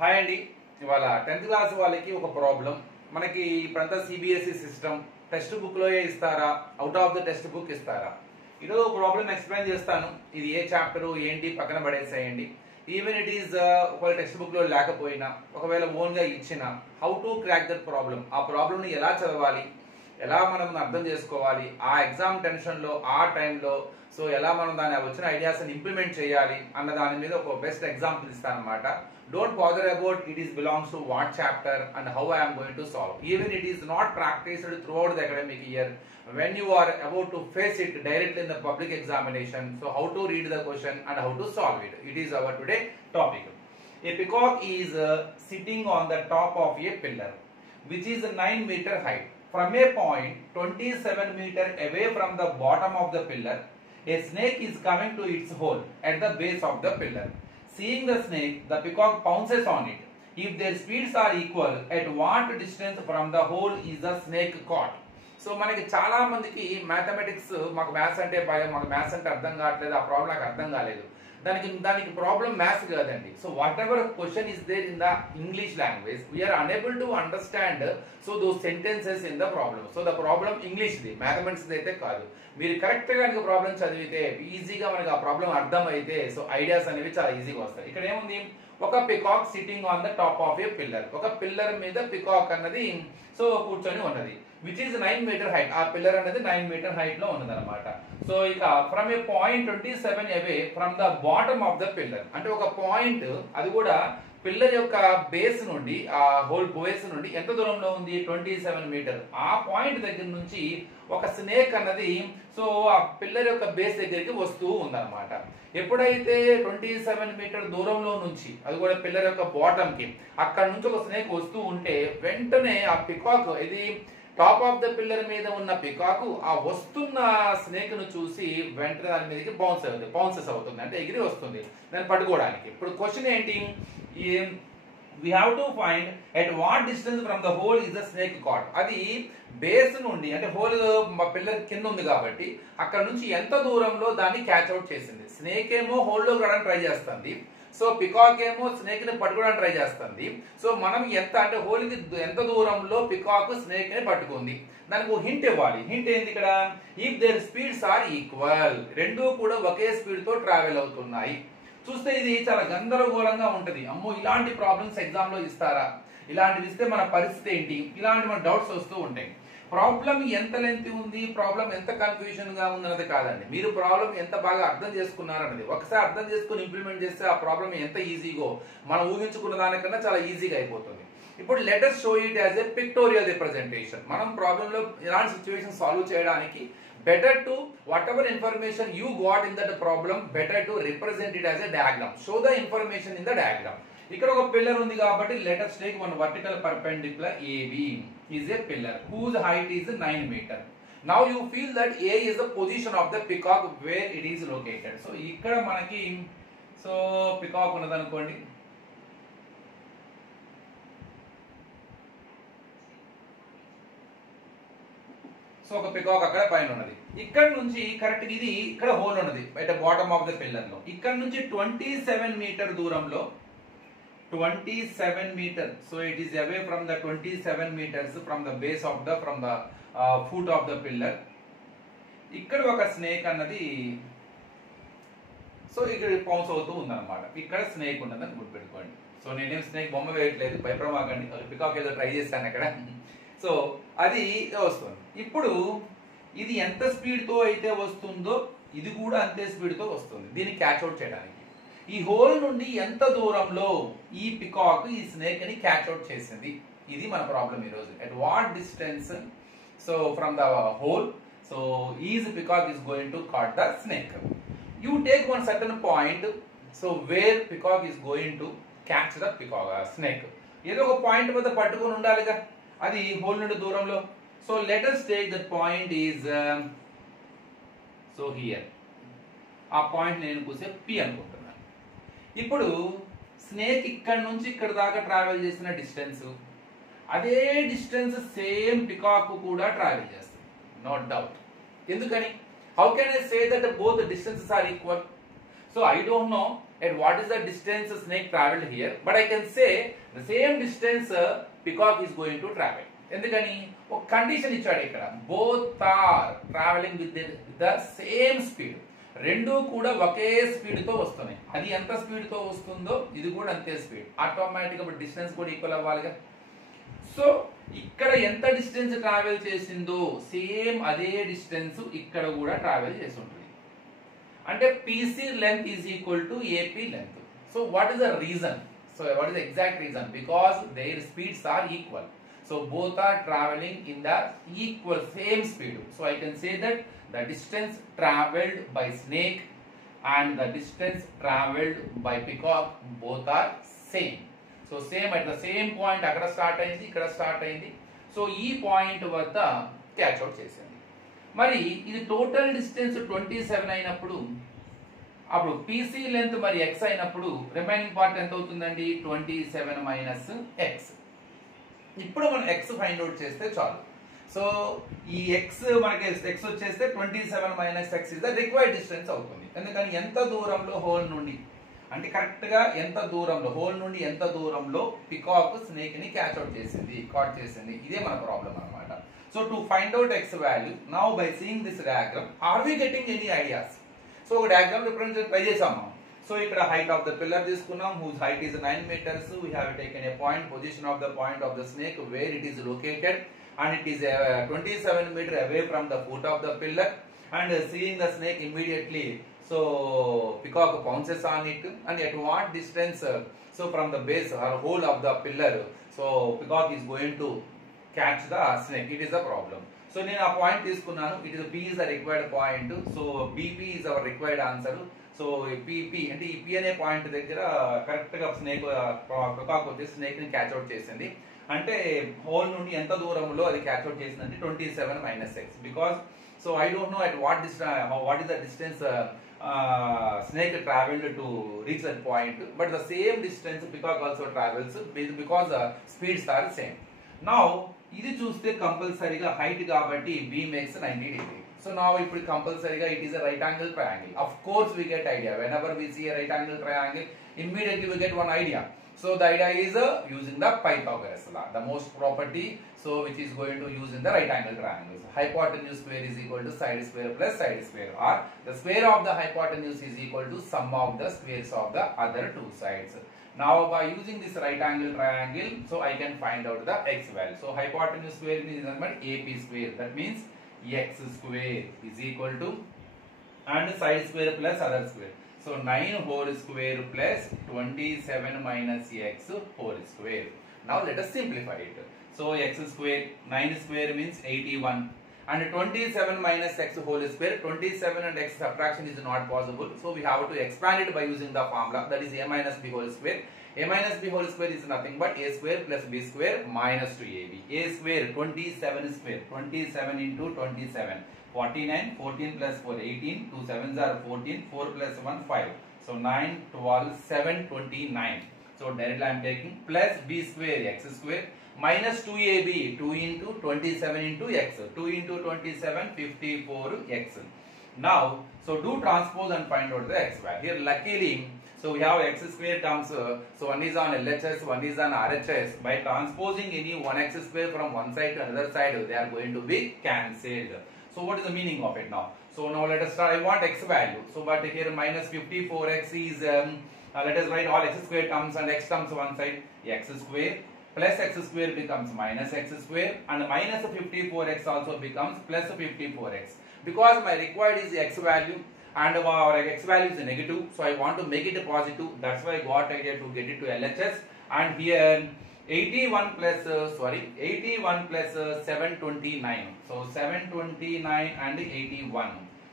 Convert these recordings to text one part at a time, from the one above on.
Hi అండి. ఇవాళ 10th class వాళ్ళకి ఒక ప్రాబ్లం. మనకి ఇప్పుడంతా సిబిఎస్ఈ సిస్టమ్ టెక్స్ట్ బుక్ లో ఇస్తారా, out of the text book ఇస్తారా? ఈరోజు ఒక ప్రాబ్లం ఎక్స్ప్లెయిన్ చేస్తాను. ఇది ఏ చాప్టర్ ఏంటి పక్కన పడేసేయండి. ఈవెన్ ఇట్ ఈస్ ఒకవేళ టెక్స్ట్ బుక్ లో లేకపోయినా, ఒకవేళ ఓన్ గా ఇచ్చిన how to crack that problem, ఆ ప్రాబ్లం ని ఎలా చదవాలి, ఎలా మనం అర్థం చేసుకోవాలి, ఆ ఎగ్జామ్ టెన్షన్ లో ఆ టైంలో సో ఎలా మనం దాన్ని వచ్చిన ఐడియాస్ ఇంప్లిమెంట్ చేయాలి అన్న దాని మీద ఒక బెస్ట్ ఎగ్జాంపుల్ ఇస్తాను అనమాట. Don't bother about it is belongs to what chapter and how I am going to solve. Even it is not practiced throughout the academic year. When you are about to face it directly in the public examination, so how to read the question and how to solve it. It is our today topic. A peacock is sitting on the top of a pillar, which is 9 meter height. From a point 27 meter away from the bottom of the pillar, a snake is coming to its hole at the base of the pillar. Seeing the snake, the peacock pounces on it. If their speeds are equal, at what distance from the hole is the snake caught? So మనకి చాలా మందికి mathematics, మాకు maths అంటే భయం, మాకు maths అంటే అర్థం కావట్లేదు, ఆ ప్రాబ్లం నాకు అర్థం కాలేదు. దానికి ప్రాబ్లం మ్యాథ్స్ కాదండి. So whatever question is there in the English language, we are unable to understand so those sentences in the problem. So the problem ఇంగ్లీష్ది, మ్యాథమెటిక్స్ అయితే కాదు. మీరు కరెక్ట్ గా ప్రాబ్లం చదివితే ఈజీగా మనకి ఆ ప్రాబ్లం అర్థం అయితే సో ఐడియాస్ అనేవి చాలా ఈజీగా వస్తాయి. ఇక్కడ ఏముంది, ఒక peacock sitting on the top of A pillar. ఒక పిల్లర్ మీద పికాక్ అన్నది సో కూర్చొని ఉన్నది, విచ్ ఈస్ 9 మీటర్ హైట్. ఆ పిల్లర్ అనేది 9 మీటర్ హైట్ లో ఉన్నది అనమాట. సో ఇక from A point 27 away from the bottom of the pillar, అంటే ఒక పాయింట్ అది కూడా పిల్లర్ యొక్క బేస్ నుండి, ఆ హోల్ బేస్ నుండి ఎంత దూరంలో ఉంది, 27 మీటర్. ఆ పాయింట్ దగ్గర నుంచి ఒక స్నేక్ అన్నది సో ఆ పిల్లర్ యొక్క బేస్ దగ్గరికి వస్తూ ఉందన్నమాట. ఎప్పుడైతే 27 మీటర్ దూరంలో నుంచి, అది కూడా పిల్లర్ యొక్క బాటమ్ కి, అక్కడ నుంచి ఒక స్నేక్ వస్తూ ఉంటే వెంటనే ఆ పికాక్, ఇది టాప్ ఆఫ్ ద పిల్లర్ మీద ఉన్న పికాకు ఆ వస్తున్న స్నేక్ ను చూసి వెంటనే దాని మీదకి బౌన్సెస్ అవుతుంది, అంటే ఎగిరి వస్తుంది దాన్ని పట్టుకోవడానికి. ఇప్పుడు క్వశ్చన్ ఏంటి, we have to find at what distance from the hole is the snake caught. అది బేస్ నుండి, అంటే హోల్ పిల్లర్ కింద ఉంది కాబట్టి అక్కడ నుంచి ఎంత దూరంలో దాన్ని క్యాచ్ అవుట్ చేసింది. స్నేక్ ఏమో హోల్ లోకి రావడానికి ట్రై చేస్తుంది, సో పికాక్ ఏమో స్నేక్ ని పట్టుకోవడానికి ట్రై చేస్తుంది. సో మనం ఎంత, అంటే హోల్ కి ఎంత దూరంలో పికాక్ స్నేక్ ని పట్టుకుంది, దానికి ఒక హింట్ ఇవ్వాలి. హింట్ ఏంటి ఇక్కడ, if their speeds are equal, రెండూ కూడా ఒకే స్పీడ్ తో ట్రావెల్ అవుతున్నాయి. చూస్తే ఇది చాలా గందరగోళంగా ఉంటది. అమ్మో ఇలాంటి ప్రాబ్లమ్స్ ఎగ్జామ్ లో ఇస్తారా, ఇలాంటివి ఇస్తే మన పరిస్థితి ఏంటి, ఇలాంటి మన డౌట్స్ వస్తూ ఉంటాయి. ప్రాబ్లం ఎంత లెంత్ ఉంది, ప్రాబ్లం ఎంత కన్ఫ్యూజన్ గా ఉంది అన్నది కాదండి, మీరు ప్రాబ్లం ఎంత బాగా అర్థం చేసుకున్నారన్నది. ఒకసారి అర్థం చేసుకుని ఇంప్లిమెంట్ చేస్తే ఆ ప్రాబ్లం ఎంత ఈజీగో మనం ఊహించుకున్న దానికన్నా చాలా ఈజీగా అయిపోతుంది. ఇప్పుడు let us show it as a pictorial representation. మనం ప్రాబ్లం లో ఇలాంటి సిచ్యువేషన్ సాల్వ్ చేయడానికి better to whatever information you got in that problem, better to represent it as a diagram. Show the information in the diagram. ఇక్కడ ఒక pillar ఉంది కాబట్టి let us take one vertical perpendicular AB is a pillar whose height is 9 meter. Now you feel that A is the position of the peacock where it is located. So ఇక్కడ మనకి so peacock ఉన్నది అనుకోండి, so ఒక peacock అక్కడ పైన ఉన్నది. ఇక్కడ నుంచి కరెక్ట్ ఇది ఇక్కడ హోల్ ఉన్నది బయట బాటమ్ ఆఫ్ ద పిల్లర్ లో. ఇక్కడ నుంచి 27 మీటర్ దూరంలో, 27 metre, so it is away from the 27 metres from the base of the from the foot of the pillar. ఇక్కడ ఒక స్నేక్ అన్నది సో ఇక్కడ పౌన్స్ అవుతూ ఉందన్నమాట. ఇక్కడ స్నేక్ ఉన్నదని గుర్తుపెట్టుకోండి. సో నేనేం స్నేక్ బొమ్మ వేయట్లేదు, భయపడమాకండి, పికాక్ ఏదో ట్రై చేస్తాను అక్కడ. సో అది వస్తుంది. ఇప్పుడు ఇది ఎంత స్పీడ్ తో అయితే వస్తుందో ఇది కూడా అంతే స్పీడ్ తో వస్తుంది. దీన్ని క్యాచ్ అవుట్ చేయడానికి ఈ హోల్ నుండి ఎంత దూరంలో ఈ పికాక్ ఈ స్నేక్ ని క్యాచ్ అవుట్ చేసింది, ఇది మన ప్రాబ్లం ఈ రోజు. At what distance so from the whole so is peacock is going to caught the snake. You take one certain point so where peacock is going to catch the peacock snake. ఏదో ఒక point వద్ద పట్టుకొని ఉండాలిగా, అది whole నుండి దూరంలో. So let us take that point is so here. ఆ point నేను కూసే P అనుకుంటున్నాను. ఇప్పుడు స్నేక్ ఇక్కడ నుంచి ఇక్కడ దాకా ట్రావెల్ చేసిన డిస్టెన్స్, అదే డిస్టెన్స్ సేమ్ పికాక్ కూడా ట్రావెల్ చేస్తుంది, నో డౌట్. ఎందుకని, how can I say that both distances are equal? So I don't know at what is the distance snake traveled here, but I can say the same distance peacock is going to travel. ఎందుకని ఒక condition ఇచ్చాడు ఇక్కడ, both are travelling with the same speed, రెండు కూడా ఒకే speed తో వస్తున్నాయి. అది ఎంత స్పీడ్ తో వస్తుందో ఇది కూడా అంతే స్పీడ్, ఆటోమేటిక్ గా డిస్టెన్స్ కూడా ఈక్వల్ అవ్వాలిగా. సో ఇక్కడ ఎంత డిస్టెన్స్ ట్రావెల్ చేసిందో సేమ్ అదే డిస్టెన్స్ ఇక్కడ కూడా ట్రావెల్ చేసి ఉంటుంది. అంటే PC length is equal to AP length. So what is the reason? So what is the exact reason? Because their speeds are equal. So both are traveling in the equal same speed. So I can say that the distance traveled by snake and the distance traveled by peacock both are same. So same at the same point akkada start ayindi, ikkada start ayindi. So ee point vadda catch out chesandi. మరి ఇది total distance 27 అయినప్పుడు, అప్పుడు PC length మరి x అయినప్పుడు remaining part ఎంత అవుతుందండి, 27 minus x. ఇప్పుడు మనం x ఫైండ్ అవుట్ చేస్తే చాలు. సో ఈ x మనకి x వచ్చేస్తే 27 minus x is the required distance అవుతుంది. ఎందుకని ఎంత దూరంలో హోల్ నుండి, అంటే కరెక్ట్ గా ఎంత దూరంలో హోల్ నుండి ఎంత దూరంలో పికాక్ స్నేక్ ని క్యాచ్ అవుట్ చేసింది, కాట్ చేసింది, ఇదే మన ప్రాబ్లం అన్నమాట. So to find out x value, now by seeing this diagram, are we getting any ideas? So diagram represent try chesamu. So ikkada height of the pillar తీసుకున్నాం, whose height is 9 meters. We have taken a point, position of the point of the snake, where it is located, and it is 27 meter away from the foot of the pillar. And seeing the snake immediately, so peacock pounces on it, and at what distance, so from the base or hole of the pillar, so peacock is going to catch the snake. It is the problem. So నేను ఆ point తీసుకున్నాను, it is P is the required point. So BP is our required answer. So PP అంటే ఈ P అనే point దగ్గర correct గా snake peacock వచ్చి snake ని క్యాచ్ అవుట్ చేసింది. అంటే హోల్ నుండి ఎంత దూరంలో అది క్యాచ్ అవుట్ చేసిందంటే 27 minus x. Because so I don't no at what what is the distance snake traveled to reach that point, but the same distance peacock also travels because the speeds are same. Now ఇది చూస్తే కంపల్సరీగా height కాబట్టి b makes 90 degree. So now ఇప్పుడు కంపల్సరీగా it is a right angle triangle. Of course we get idea, whenever we see a right angle triangle immediately we get one idea. So the idea is using the Pythagoras law, the most property, so which is going to use in the right angle triangles. Hypotenuse square is equal to side square plus side square, or the square of the hypotenuse is equal to sum of the squares of the other two sides. Now by using this right angle triangle, so I can find out the x value. So hypotenuse square means AP square, that means x square is equal to, and side square plus other square, so 9 whole square plus 27 minus x whole square. Now let us simplify it. So x square, 9 square means 81, and 27 minus x whole square, 27 and x subtraction is not possible, so we have to expand it by using the formula, that is a minus b whole square. A minus b whole square is nothing but a square plus b square minus 2ab. A square 27 square, 27 into 27, 49, 14 plus 4 18, 2 7s are 14, 4 plus 1 5, so 9 12 7 29. So directly I am taking plus b square x square minus 2ab, 2 into 27 into x, 2 into 27 54x. Now so do transpose and find out the x value. Here luckily, so we have x square terms, so one is on LHS, one is on RHS. By transposing any one x square from one side to another side, they are going to be cancelled. So what is the meaning of it now? So now let us start. I want x value. So but here minus 54x is let us write all x square terms and x terms one side. X square plus x square becomes minus x square, and minus 54x also becomes plus 54x. Because my required is x value and our x value is negative, so I want to make it a positive. That's why I got idea to get it to LHS. And here 81 plus 729. So 729 and 81.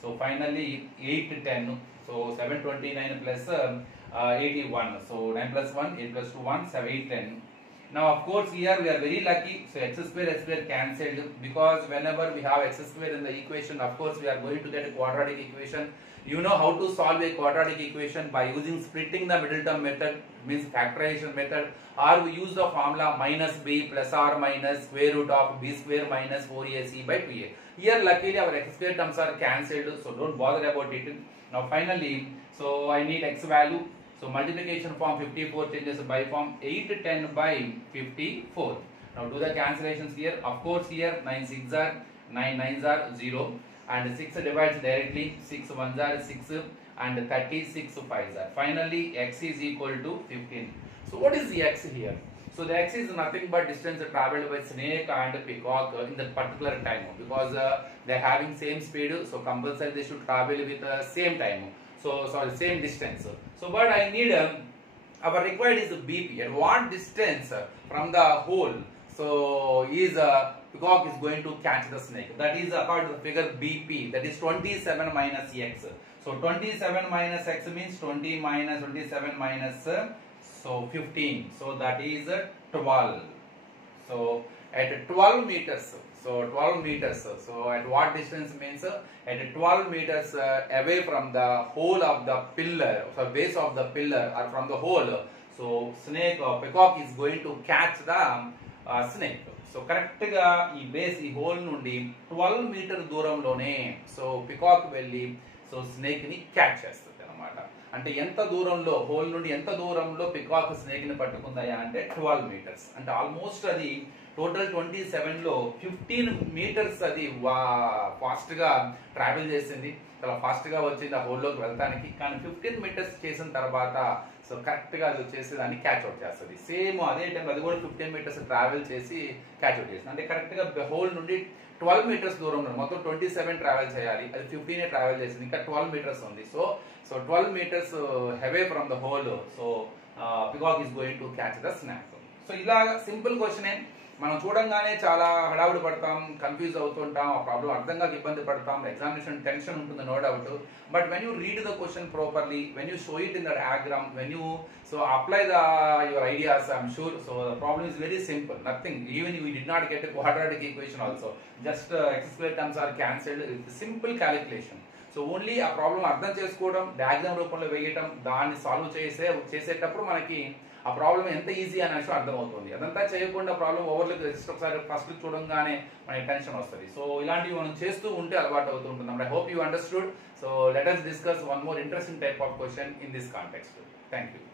So finally 810. So 729 plus 81. So 9 plus 1, 8 plus 2, 1, 7, 8, 10. Now of course here we are very lucky, so x square cancelled, because whenever we have x square in the equation, of course we are going to get a quadratic equation. You know how to solve a quadratic equation by using splitting the middle term method, means factorization method, or we use the formula minus b plus or minus square root of b square minus 4ac by 2a. Here luckily our x square terms are cancelled, so don't bother about it. Now finally, so I need x value. So multiplication form 54 changes by form 810 by 54. Now do the cancellations here. Of course here 9 6 are 9 9s are 0 and 6 divides directly, 6 1s are 6 and 36 5s are. Finally x is equal to 15. So what is the x here? So the x is nothing but distance traveled by snake and peacock in that particular time, because they are having same speed, so compulsory they should travel with same time. So sorry, same distance. So but I need our required is BP. At what distance from the hole? So is peacock is going to catch the snake. That is according to the figure BP. That is 27 minus x. So 27 minus x means 20 minus 27 minus so 15. So that is 12. So at 12 meters. So 12 meters. So at what distance means at 12 meters away from the hole of the pillar, so base of the pillar or from the hole. So snake or peacock is going to catch the snake. So correct ga ee base ee hole nundi 12 meter దూరంలోనే so peacock వెళ్ళి so snake ని catch చేస్తుంది అన్నమాట. అంటే ఎంత దూరంలో whole నుండి ఎంత దూరంలో పికాక్ స్నేక్ ని పట్టుకుందాయా అంటే 12 మీటర్స్. అంటే ఆల్మోస్ట్ అది టోటల్ 27 లో 15 మీటర్స్ అది ఫాస్ట్ గా ట్రావెల్ చేసింది, చాలా ఫాస్ట్ గా వచ్చింది ఆ హోల్ లోకి వెళ్తానికి. కానీ 15 మీటర్స్ చేసిన తర్వాత సో కరెక్ట్ గా అది వచ్చేసి దాన్ని క్యాచ్ అవుట్ చేస్తుంది. సేమ్ అదే టైం అది కూడా 15 మీటర్స్ ట్రావెల్ చేసి క్యాచ్ అవుట్ చేసింది. అంటే కరెక్ట్ గా హోల్ నుండి 12 మీటర్స్ దూరంలో, మొత్తం 27 ట్రావెల్ చేయాలి, అది 15 ట్రావెల్ చేసింది, ఇంకా 12 మీటర్స్ ఉంది. So 12 meters away from the hole, so peacock is going to catch the snake. So ఇలా సింపుల్ క్వశ్చనే. మనం చూడంగానే చాలా హడావుడి పడతాం, కన్ఫ్యూజ్ అవుతుంటాం, ఆ ప్రాబ్లం అర్థం కాక ఇబ్బంది పడతాం, ఎగ్జామినేషన్ టెన్షన్ ఉంటుంది, no doubt. But when you read the question properly, when you show it in the diagram, when you so apply your ideas, I'm sure. So the problem is very simple, nothing, even we did not get a quadratic equation also, just x square terms are cancelled. It's simple calculation. So only ఆ problem అర్థం చేసుకోవడం, diagram రూపంలో వేయటం, దాన్ని solve చేసేటప్పుడు మనకి ఆ problem ఎంత ఈజీ అనే విషయం అర్థమవుతుంది. అదంతా చేయకుండా ప్రాబ్లం ఓవర్లుక్ జస్ట్ ఒకసారి ఫస్ట్ చూడంగానే మనకి టెన్షన్ వస్తుంది. సో ఇలాంటివి మనం చేస్తూ ఉంటే అలవాటు అవుతూ ఉంటుంది. I hope you understood. So let us discuss one more interesting type of question in this context. Thank you.